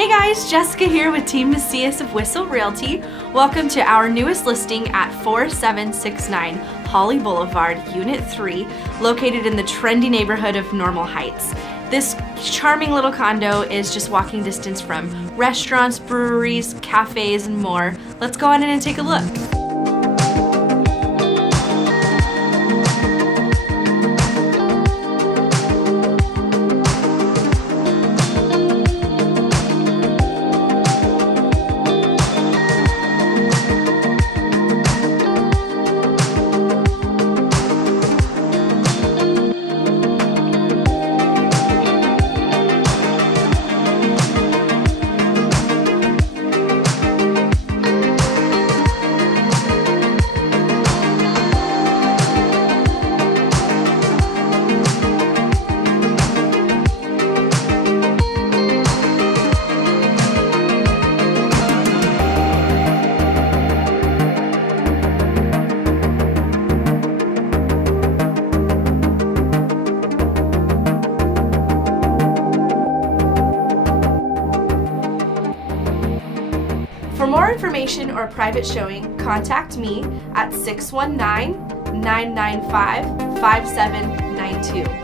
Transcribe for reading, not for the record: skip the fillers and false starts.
Hey guys, Jessica here with Team Spacious of Whistle Realty. Welcome to our newest listing at 4769 Hawley Boulevard, Unit 3, located in the trendy neighborhood of Normal Heights. This charming little condo is just walking distance from restaurants, breweries, cafes, and more. Let's go on in and take a look. For more information or private showing, contact me at 619-995-5792.